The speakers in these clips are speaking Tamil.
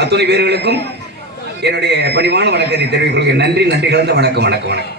அத்துணை பேர்களுக்கும் என்னுடைய பணிவான வணக்கத்தை தெரிவித்துக் கொள்கிறேன். நன்றி கலந்த வணக்கம் வணக்கம் வணக்கம்.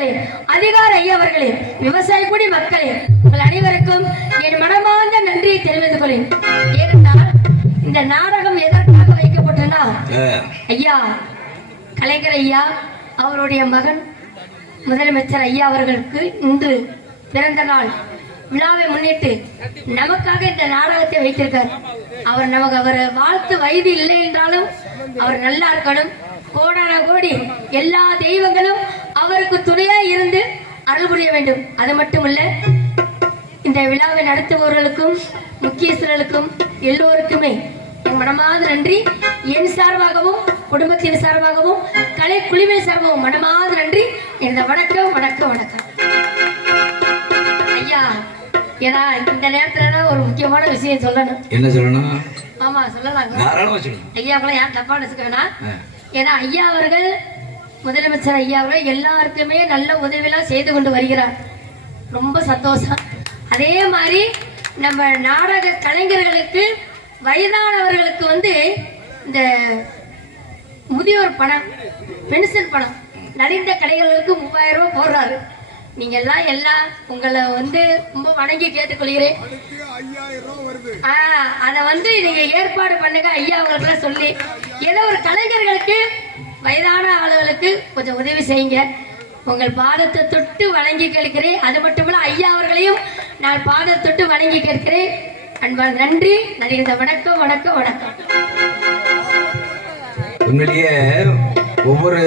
அவர்களே, அதிகார ஐயா அவர்களே, விவசாய குடி மக்களே, உங்கள் அனைவருக்கும் என் மனமார்ந்த நன்றியை தெரிவித்துக் கொள்கிறேன். ஏனென்றால் இந்த நாடகம் எதற்காக வைக்கப்பட்டனா, ஐயா கலைஞர் ஐயா அவருடைய மகன் முதலமைச்சர் ஐயா அவர்களுக்கு இன்று பிறந்த நாள் விழாவை முன்னிட்டு நமக்காக இந்த நாடகத்தை வைத்திருக்கார். அவர் வாழ்த்து வயது இல்லை என்றாலும் அவர் நல்லா இருக்கணும். கோடான கோடி எல்லா தெய்வங்களும் அவருக்கு துணையா இருந்து அருள் புரிய வேண்டும். அது மட்டுமல்ல, இந்த விழாவை நடத்துபவர்களுக்கும் முக்கியஸ்தர்களுக்கும் எல்லோருக்குமே என் மனமார்ந்த நன்றி. என் சார்பாகவும் குடும்பத்தின் சார்பாகவும் கலை குழுவின் சார்பாகவும் மனமார்ந்த நன்றி. இந்த வணக்கம் வணக்கம் வணக்கம் ஐயா. ஏன்னா இந்த நேரத்துல ஒரு முக்கியமான விஷயம் சொல்லணும். என்ன சொல்லணும்? ஆமா சொல்லலாம் ஐயா. ஏன் தப்பா நினைச்சுக்க வேணாம். ஏன்னா ஐயா அவர்கள் முதலமைச்சர் ஐயா அவர்கள் எல்லாருக்குமே நல்ல உதவியெல்லாம் செய்து கொண்டு வருகிறார். ரொம்ப சந்தோஷம். அதே மாதிரி நம்ம நாடக கலைஞர்களுக்கு வயதானவர்களுக்கு இந்த முதியோர் பணம், பென்ஷன் பணம் நலிந்த கலைஞர்களுக்கு 3000 ரூபாய் போடுறாரு. நீங்க எல்லாம் உங்களை ரொம்ப வணங்கி கேட்டுக்கொள்கிறேன். அத நீங்க ஏற்பாடு பண்ணுங்க ஐயா அவங்களுக்கு சொல்லி. ஏதோ ஒரு கலைஞர்களுக்கு வயதான ஆளுகளுக்கு கொஞ்சம் உதவி செய்யுங்க. உங்கள் பாதத்தை தொட்டு வணங்கி கேட்கிறேன். அது மட்டுமல்ல, ஐயா அவர்களையும் நான் பாதத்தை தொட்டு வணங்கி கேட்கிறேன். அன்பான நன்றி. நிறைந்த வணக்கம் வணக்கம் வணக்கம். உண்மையிலேயே ஒவ்வொரு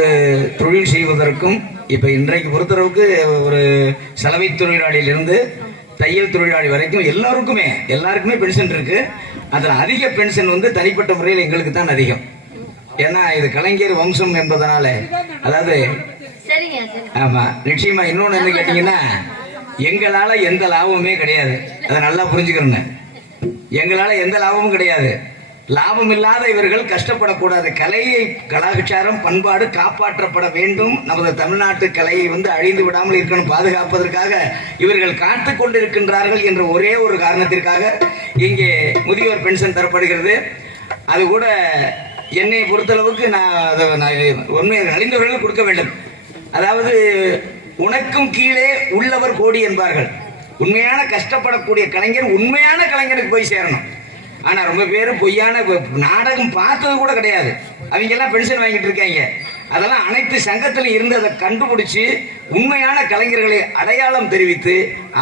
தொழில் செய்வதற்கும் இப்ப இன்றைக்கு பொறுத்தளவுக்கு ஒரு சலவை தொழிலாளியிலிருந்து தையல் தொழிலாளி வரைக்கும் எல்லாருக்குமே பென்ஷன் இருக்கு. அதுல அதிக பென்ஷன் தனிப்பட்ட முறையில் எங்களுக்கு தான் அதிகம். ஏன்னா இது கலைஞர் வம்சம் என்பதனால. அதாவது ஆமா, நிச்சயமா. இன்னொன்னு என்ன கேட்டீங்கன்னா, எங்களால எந்த லாபமுமே கிடையாது. அதை நல்லா புரிஞ்சுக்கிறோங்க. எங்களால எந்த லாபமும் கிடையாது. லாபம் இல்லாத இவர்கள் கஷ்டப்படக்கூடாது. கலாச்சாரம் பண்பாடு காப்பாற்றப்பட வேண்டும். நமது தமிழ்நாட்டு கலையை அழிந்து விடாமல் இருக்கணும், பாதுகாப்பதற்காக இவர்கள் காத்து கொண்டிருக்கின்றார்கள் என்ற ஒரே ஒரு காரணத்திற்காக இங்கே முதியோர் பென்ஷன் தரப்படுகிறது. அது கூட என்னை பொறுத்தளவுக்கு நான் உண்மையை அழிந்தவர்கள் கொடுக்க வேண்டும். அதாவது உனக்கும் கீழே உள்ளவர் கோடி என்பார்கள். உண்மையான கஷ்டப்படக்கூடிய கலைஞர் உண்மையான கலைஞருக்கு போய் சேரணும். ஆனா ரொம்ப பேரும் பொய்யான நாடகம் பார்த்தது கூட கிடையாது. அவங்க எல்லாம் பென்ஷன் வாங்கிட்டு இருக்காங்க. அதெல்லாம் அனைத்து சங்கத்திலும் இருந்து அதை கண்டுபிடிச்சு உண்மையான கலைஞர்களை அடையாளம் தெரிவித்து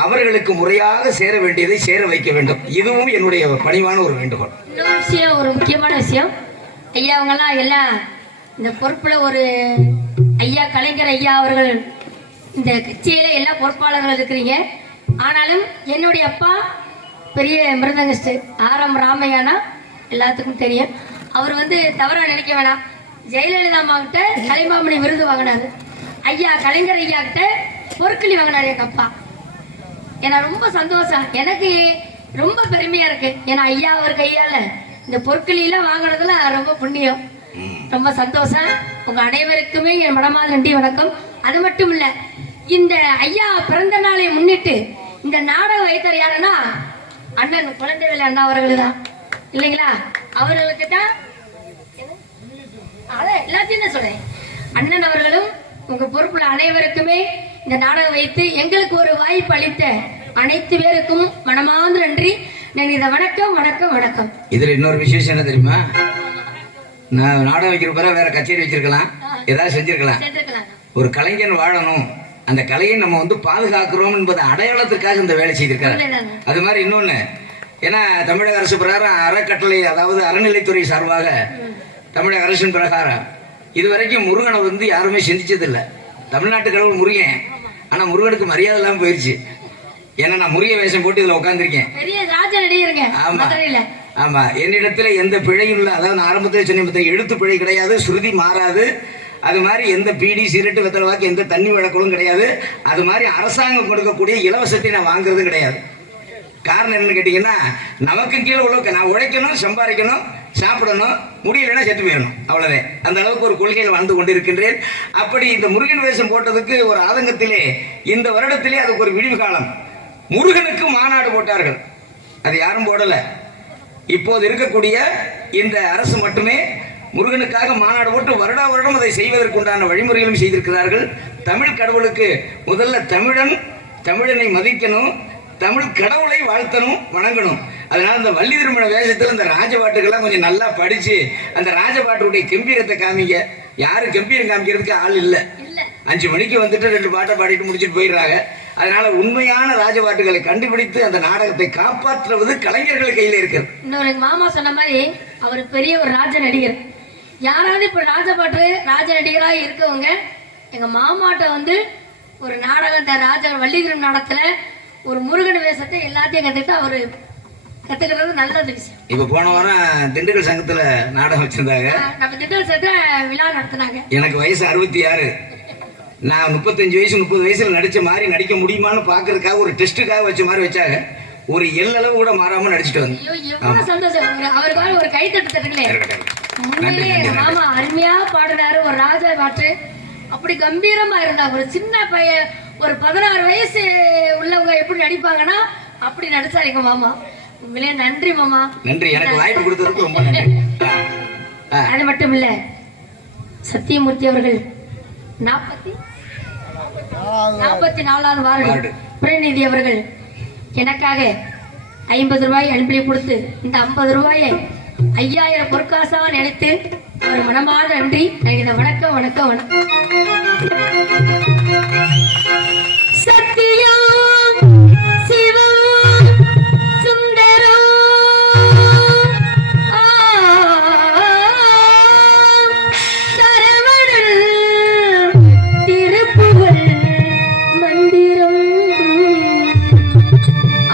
அவர்களுக்கு முறையாக சேர வேண்டியதை சேர வைக்க வேண்டும். இதுவும் என்னுடைய பணிவான ஒரு வேண்டுகோள். ஒரு முக்கியமான விஷயம் ஐயா, அவங்கெல்லாம் எல்லாம் இந்த பொறுப்புல ஒரு ஐயா கலைஞர் ஐயா அவர்கள் இந்த கட்சியில எல்லா பொறுப்பாளர்கள் இருக்கிறீங்க. ஆனாலும் என்னுடைய அப்பா பெரிய மிருதங்கிஸ்ட் ஆர்.எம். ராமையானா எல்லாத்துக்கும் தெரியும். அவர் தவறா நினைக்க வேணாம். ஜெயலலிதா அம்மா கிட்ட கலைமாமணி விருது வாங்கினாரு. ஐயா கலைஞர் ஐயா கிட்ட பொற்களி வாங்கினாரு எங்க அப்பா. ஏன்னா ரொம்ப சந்தோஷம், எனக்கு ரொம்ப பெருமையா இருக்கு. ஏன்னா ஐயா அவர் கையால இந்த பொற்களி எல்லாம் வாங்கினதுல ரொம்ப புண்ணியம். ரொம்ப சந்தோஷம். உங்க அனைவருக்குமே என் மனமார்ந்த நன்றி வணக்கம். அது மட்டும் இல்ல, இந்த ஐயா பிறந்த நாளை முன்னிட்டு இந்த நாடகம் வைத்தர் யாருன்னா அண்ணன் குழந்தைவேலு அண்ணா அவர்கள் தான் இல்லைங்களா? அவர்களுக்கு தான் எல்லாத்தையும் தான் சொல்றேன். அண்ணன் அவர்களும் உங்க பொறுப்புல அனைவருக்குமே இந்த நாடகம் வைத்து எங்களுக்கு ஒரு வாய்ப்பு அளித்த அனைத்து பேருக்கும் மனமார்ந்த நன்றி. இத வணக்கம் வணக்கம் வணக்கம். இதுல இன்னொரு விசேஷம் என்ன தெரியுமா? நான் நாடகம் வைக்கிற பிறகு வேற கச்சேரி வச்சிருக்கலாம், ஏதாவது செஞ்சிருக்கலாம். ஒரு கலைஞன் வாழணும், அந்த கலையை நம்ம பாதுகாக்கிறோம் என்பது அடையாளத்திற்காக இந்த வேலை செய்திருக்காரு. அது மாதிரி இன்னொன்னு, ஏன்னா தமிழக அரசு பிரகாரம் அறக்கட்டளை, அதாவது அறநிலைத்துறை சார்பாக தமிழக அரசின் பிரகாரம் இதுவரைக்கும் முருகனை யாருமே சிந்திச்சது இல்லை. தமிழ்நாட்டு கடவுள் முருகன். ஆனா முருகனுக்கு மரியாதை இல்லாம போயிருச்சு. ஏன்னா நான் முருக வேஷம் போட்டு இதுல உட்காந்துருக்கேன். ஆமா ஆமா, என்னிடத்துல எந்த பிழையும் இல்லை. அதாவது ஆரம்பத்தில் சொன்ன எழுத்து பிழை கிடையாது, சுருதி மாறாது. அது மாதிரி எந்த பீடி சிகரெட்டு வெத்தலை வாக்கு எந்த தண்ணி வழக்கலும் கிடையாது. அது மாதிரி அரசாங்கம் கொடுக்கக்கூடிய இலவசத்தை நான் வாங்குறது கிடையாது. காரணம் என்னன்னு கேட்டீங்கன்னா, நமக்கு கீழே உள்ள நான் உழைக்கணும், சம்பாதிக்கணும், சாப்பிடணும், முடியலன்னா செத்து போயிடணும், அவ்வளவுதான். அந்த அளவுக்கு ஒரு கொள்கையில் வாழ்ந்து கொண்டிருக்கின்றேன். அப்படி இந்த முருகன் வேஷம் போட்டதுக்கு ஒரு ஆதங்கத்திலே இந்த வருடத்திலே அதுக்கு ஒரு விடிவு காலம். முருகனுக்கு மாநாடு போட்டார்கள். அது யாரும் போடல. இப்போது இருக்கக்கூடிய இந்த அரசு மட்டுமே முருகனுக்காக மாநாடு போட்டு வருடா வருடம் அதை செய்வதற்குண்டான வழிமுறைகளும் செய்திருக்கிறார்கள். தமிழ் கடவுளுக்கு முதல்ல தமிழனை மதிக்கணும், தமிழ் கடவுளை வாழ்த்தணும், வணங்கணும். அதனால இந்த வள்ளி திருமண வேஷத்துல இந்த ராஜபாட்டுக்கெல்லாம் கொஞ்சம் நல்லா படிச்சு அந்த ராஜபாட்டுடைய கம்பீரத்தை காமிங்க. யாரும் கம்பீரம் காமிக்கிறதுக்கு ஆள் இல்ல. 5 மணிக்கு வந்துட்டு 2 பாட்டை பாடிட்டு முடிச்சுட்டு போயிடுறாங்க. அதனால உண்மையான ராஜபாட்டுகளை கண்டுபிடித்து அந்த நாடகத்தை காப்பாற்றுவது கலைஞர்கள் கையில இருக்கு. இன்னொரு மாமா சொன்ன மாதிரி அவர் பெரிய ஒரு ராஜ நடிகர். யாராவது இப்ப ராஜபாட்டு ராஜ நடிகரா இருக்கவங்க எங்க மாமாட்ட வந்து ஒரு நாடகம் இந்த ராஜ வள்ளிகிரம் நாடகத்துல ஒரு முருகன் வேஷத்தை எல்லாத்தையும் கத்துக்கிட்டு அவரு கத்துக்கிறது நல்லது விஷயம். இப்ப போன வாரம் திண்டுக்கல் சங்கத்துல நாடகம் வச்சிருந்தாங்க. நம்ம திண்டுக்கல் சங்கத்துல விழா நடத்தினாங்க. எனக்கு வயசு 66. நான் 35 வயசு 30 வயசுல நடிச்ச மாதிரி நடிக்க முடியுமான்னு பாக்குறதுக்காக ஒரு டெஸ்ட்டுக்காக வச்ச மாதிரி வச்சாங்க. ஒரு எல்லளவு கூட மாறாம நடிச்சிட்டு வந்தேன். எவ்வளவு சந்தோஷம். அவருக்காக ஒரு கை தட்டு தட்டுங்களே. உண்மையிலே எங்க மாமா அருமையா பாடுறாரு. ஒரு ராஜா பாட்டு அப்படி கம்பீரமா இருந்தா. ஒரு சின்ன பையன் ஒரு 16 வயசு உள்ளவங்க எப்படி நடிப்பாங்கன்னா அப்படி நடிச்சாரு எங்க மாமா. உண்மையிலே நன்றி மாமா. நன்றி, எனக்கு வாய்ப்பு கொடுத்ததுக்கு ரொம்ப நன்றி. அது மட்டும் இல்ல, சத்தியமூர்த்தி அவர்கள் 44வது வார்டு பிரதிநிதி அவர்கள் எனக்காக 50 ரூபாய் அனுப்பி கொடுத்து இந்த 50 ரூபாயை 5000 பொற்காசா நினைத்து ஒரு மனமாத நன்றி. வணக்கம் வணக்கம் வணக்கம். சத்தியம் சிவம் சுந்தரம் சரவணன் திருப்புகழ் மந்திரம்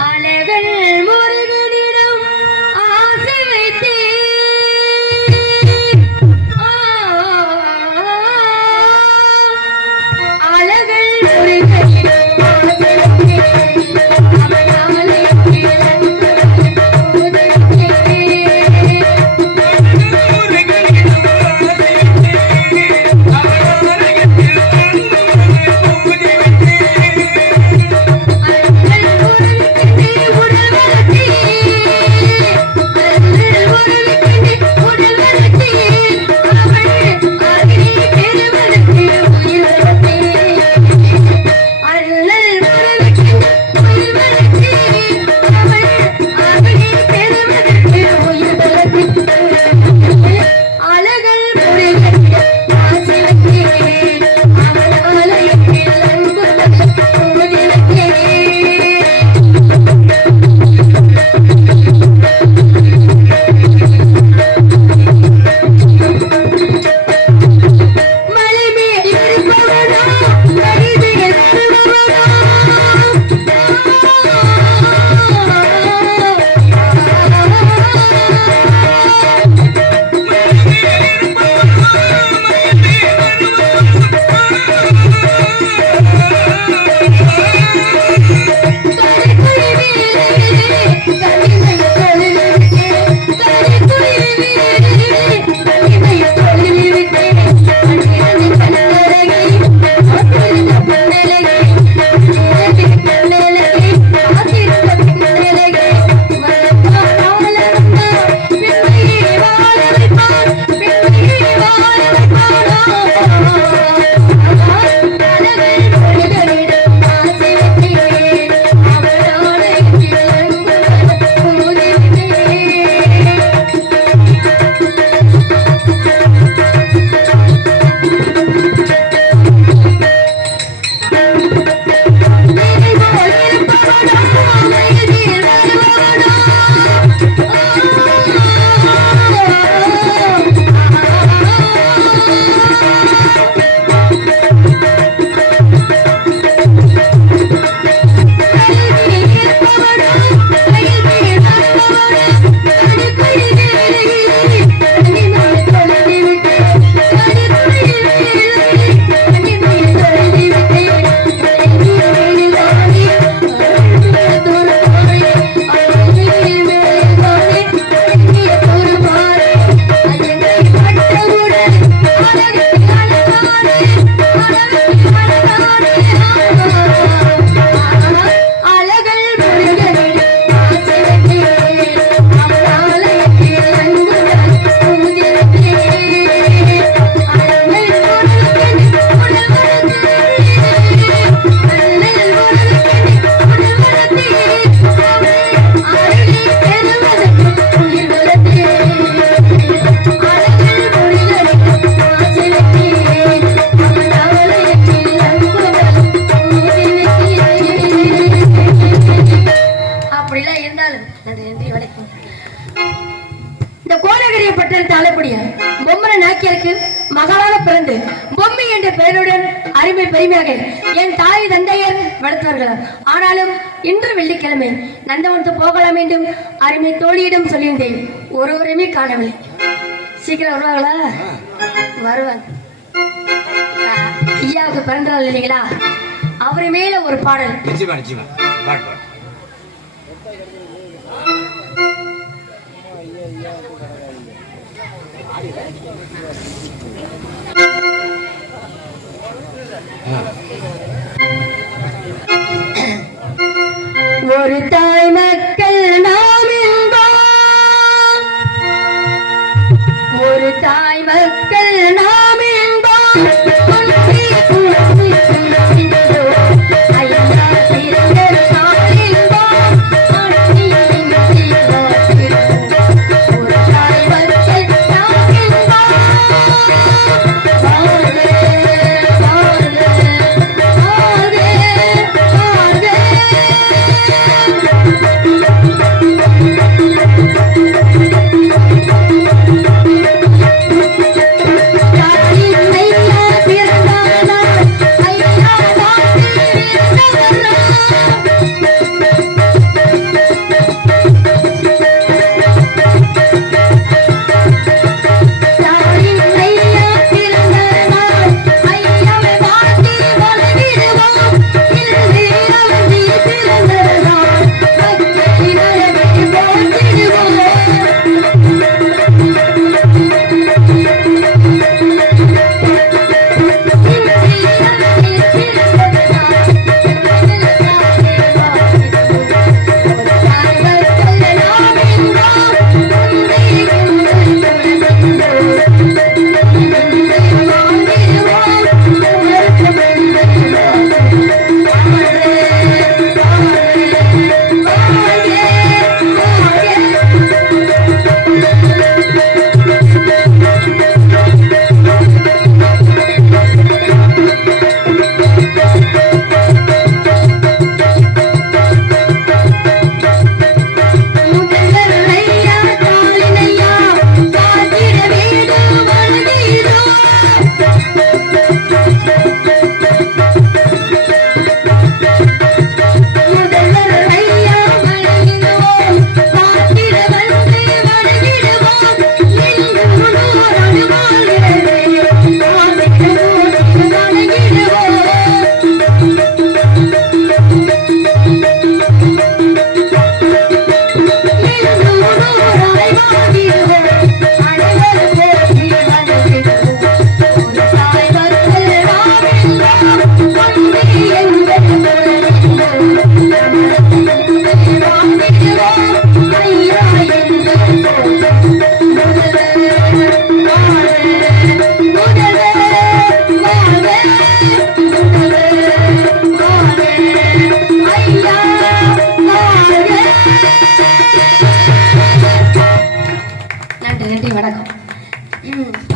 அழகல் முருகனிடம் ஆசை வைத்தேன். என்ற பெயருடன் அருமை பெருமையாக என் தாய் தந்தையர் வளர்த்தவர்கள். ஆனாலும் இன்று வெள்ளிக்கிழமை நந்தவனத்து போகலாம் என்றும் அருமை தோழியிடம் சொல்லியிருந்தேன். ஒருவரையுமே காணவில்லை. சீக்கிரம் வருவாங்களா? வருவாங்க. ஐயாவுக்கு பிறந்த நாள் இல்லைங்களா? அவரு மேல ஒரு பாடல். நிச்சயமா நிச்சயமா பாடு பாடு. ஒரு தாய் மக்கள் நாம் என்போம், ஒரு தாய் மக்கள் நாம் என்போம்.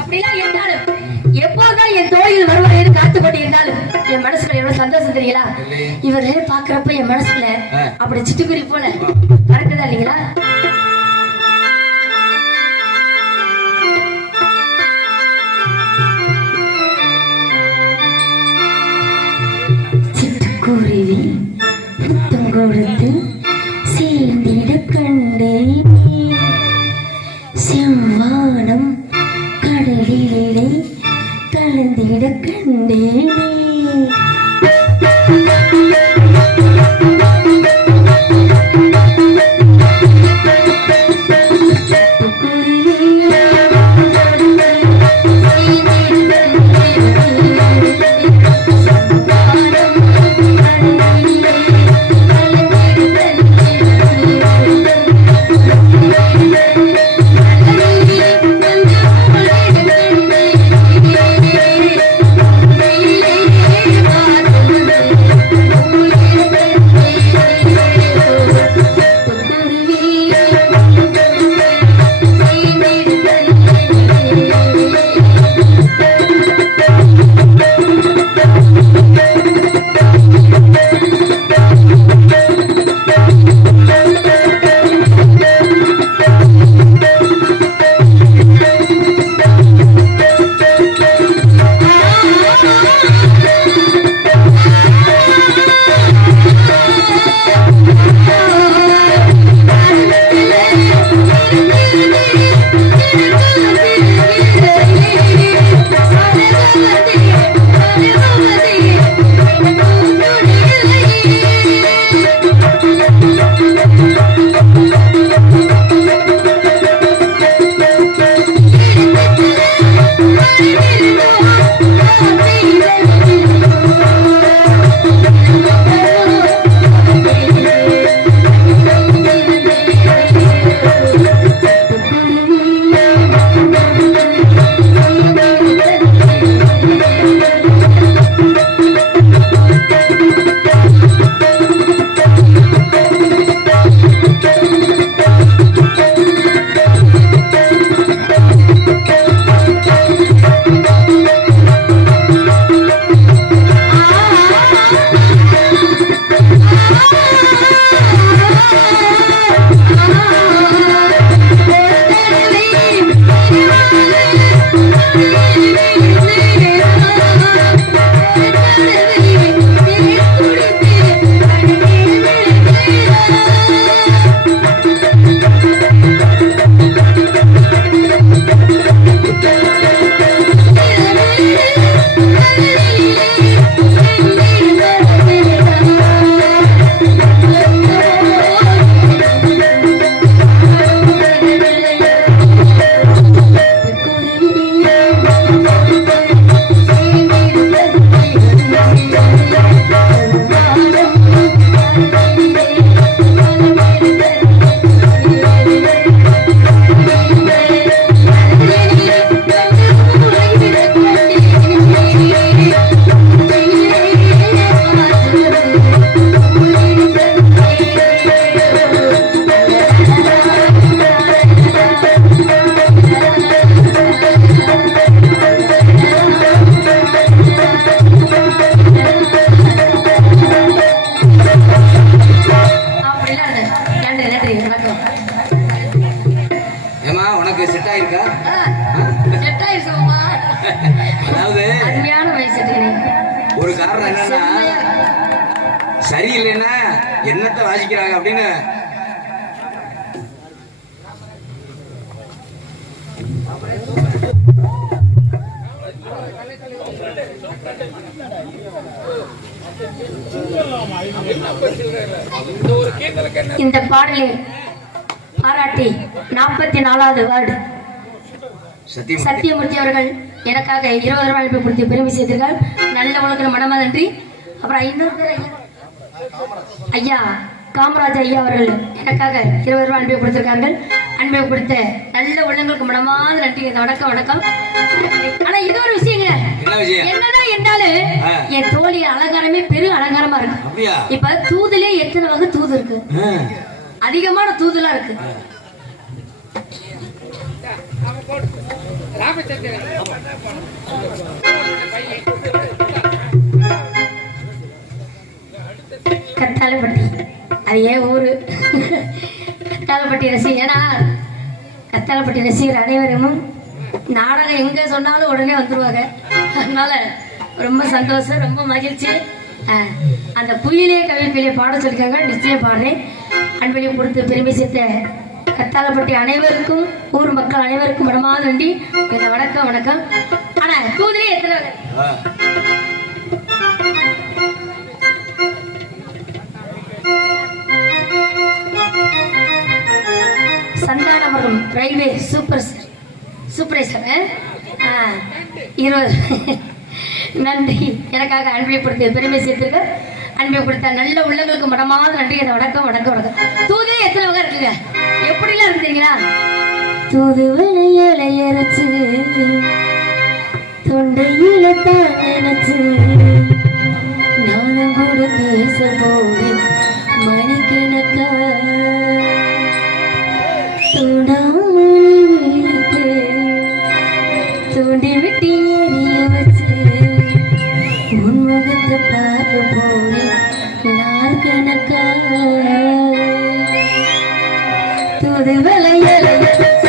அப்படிலாம் இருந்தாலும் எப்போதான் என் தோழிகள் வருவாங்க காத்து கொண்டு இருந்தாலும் என் மனசுல எவ்வளவு சந்தோஷம் தெரியுங்களா? இவரே பாக்குறப்ப என் மனசுல அப்படி சிட்டுக்குருவி போல கரெக்டா இல்லைங்களா? சிட்டுக்குருவி முத்தம் கொடுத்து சேர்ந்திட கண்டே செவ்வானம் கடலிலே கலந்திட கண்டேனே. ஒரு காரணம் என்னன்னா சரியில்லைன்னா என்னத்தை வாசிக்கிறாங்க அப்படின்னு இந்த பாடலை பாராட்டி 44வது வார்டு சத்தியமூர்த்தி அவர்கள் எனக்காக 20 ரூபாய் அனுப்பி கொடுத்து பெருமை செய்தீர்கள். நல்ல உலக மனமா நன்றி. அப்புறம் இன்னொரு பேர் ஐயா காமராஜ் ஐயா அவர்கள் எனக்காக 20 ரூபாய் அனுப்பி கொடுத்திருக்கார்கள். அனுப்பி கொடுத்த நல்ல உள்ளங்களுக்கு மனமாத நன்றி. வணக்கம் வணக்கம். ஆனா இது ஒரு விஷயங்க, என்னதான் என்றாலும் என் தோழி அலங்காரமே பெரு அலங்காரமா இருக்கு. இப்ப தூதுலே எத்தனை வகை தூது இருக்கு, அதிகமான தூதுலாம் இருக்கு. கத்தாலப்பட்டி அது ஏன் ஊரு. கத்தாலப்பட்டி ரசிகர், ஏன்னா கத்தாலப்பட்டி ரசிகர் அனைவரும் நாடகம் எங்க சொன்னாலும் உடனே வந்துருவாங்க. அதனால ரொம்ப சந்தோஷம், ரொம்ப மகிழ்ச்சி. அந்த புயலே கவிப்பிலே பாட சொல்லிருக்காங்க, நிச்சயம் பாடுறேன். அன்பளிப்பு கொடுத்து பெருமை சேர்த்த கத்தாலப்பட்டி அனைவருக்கும் ஊர் மக்கள் அனைவருக்கும் மனமாத நன்றி. வணக்கம் வணக்கம். ஆனா தூதிலே எத்தனை சந்தானமரம் ரயில்வே சூப்பர்வைசர் 20 நன்றி. எனக்காக அன்பளிப்படுத்த பெருமை சேர்த்திருக்க அன்பை கொடுத்த நல்ல உள்ளங்களுக்கு மனமாத நன்றி. வணக்கம் வணக்கம் வணக்கம். தூதே எத்தனை வகை இருக்குங்க, எப்படிலாம் இருக்கு தெரியுங்களா? தூது விளையரைச்சு தொண்டையில தான் நினைச்சு நானும் கூட பேச போவேன் மணிக்கணக்கா தூண்டி விட்டு எரிய வச்சு முன்முகத்தை பார்க்க போய் நாள் கணக்கா தூது விளையல பேச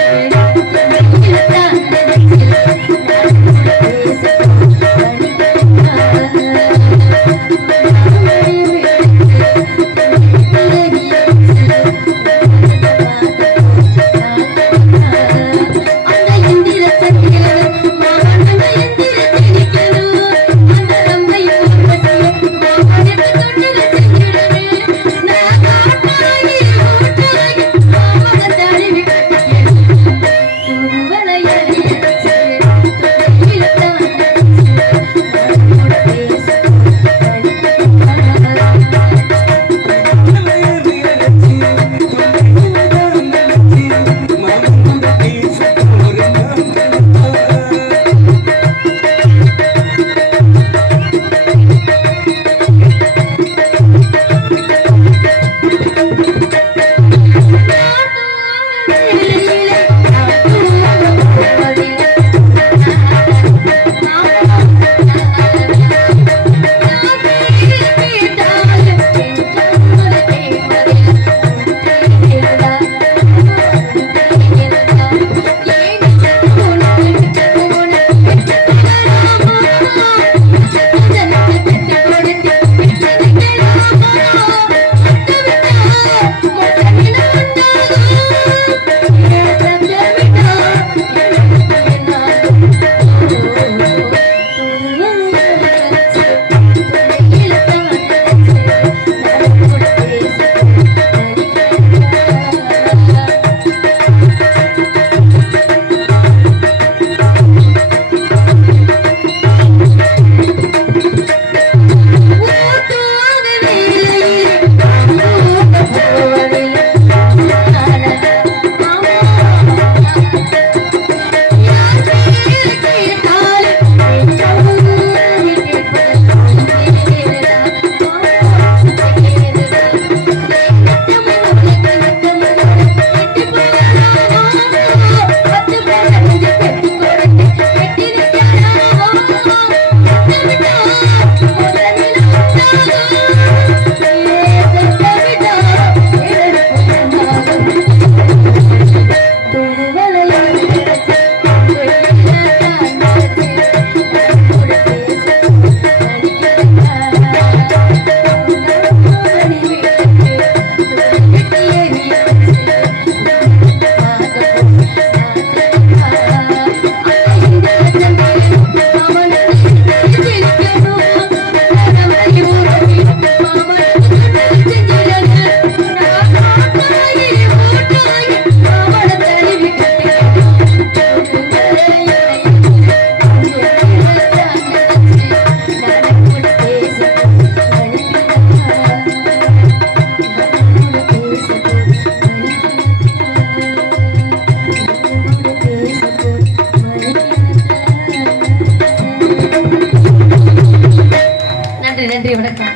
நன்றி வணக்கம்.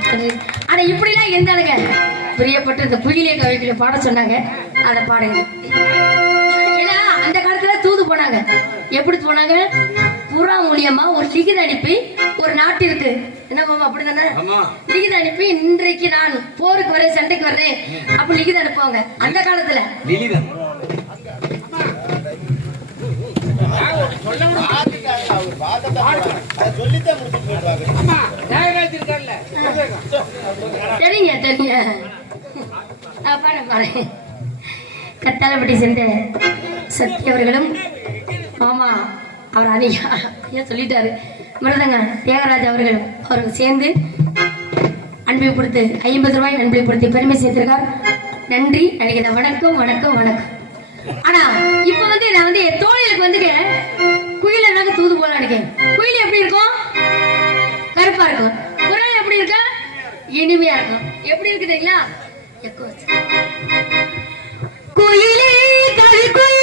ஆனா இப்படிலாம் இருந்தாலுங்க பிரியப்பட்டு இந்த குயிலே கவிகளை பாட சொன்னாங்க. அதை பாடுங்க. ஏன்னா அந்த காலத்துல தூது போனாங்க. எப்படி போனாங்க? புறா மூலியமா ஒரு லிகித அனுப்பி ஒரு நாட்டிற்கு, என்ன மாமா அப்படிதானே, லிகித அனுப்பி இன்றைக்கு நான் போருக்கு வரேன், சண்டைக்கு வர்றேன் அப்படி லிகித அனுப்புவாங்க அந்த காலத்துல. சரிங்க சரிங்க. பாருங்க கத்தாலப்பட்டி சேர்ந்த சத்யா அவர்களும் மாமா அவர் ஐயா சொல்லிட்டாரு மிருதங்க தியாகராஜ் அவர்கள் சேர்ந்து அன்பை கொடுத்து 50 ரூபாய் அன்பை கொடுத்து பெருமை சேர்த்திருக்கார். நன்றி நினைக்கிறேன். வணக்கம் வணக்கம் வணக்கம். ஆனா இப்ப நான் என் தோழிலுக்கு குயில நாங்க தூது போல நினைக்கிறேன். குயில் எப்படி இருக்கும்? கருப்பா இருக்கும். குரல் எப்படி இருக்கா? இனிமையா இருக்கும். எப்படி இருக்கு தெரியுங்களா? குயிலே கவிக்குள்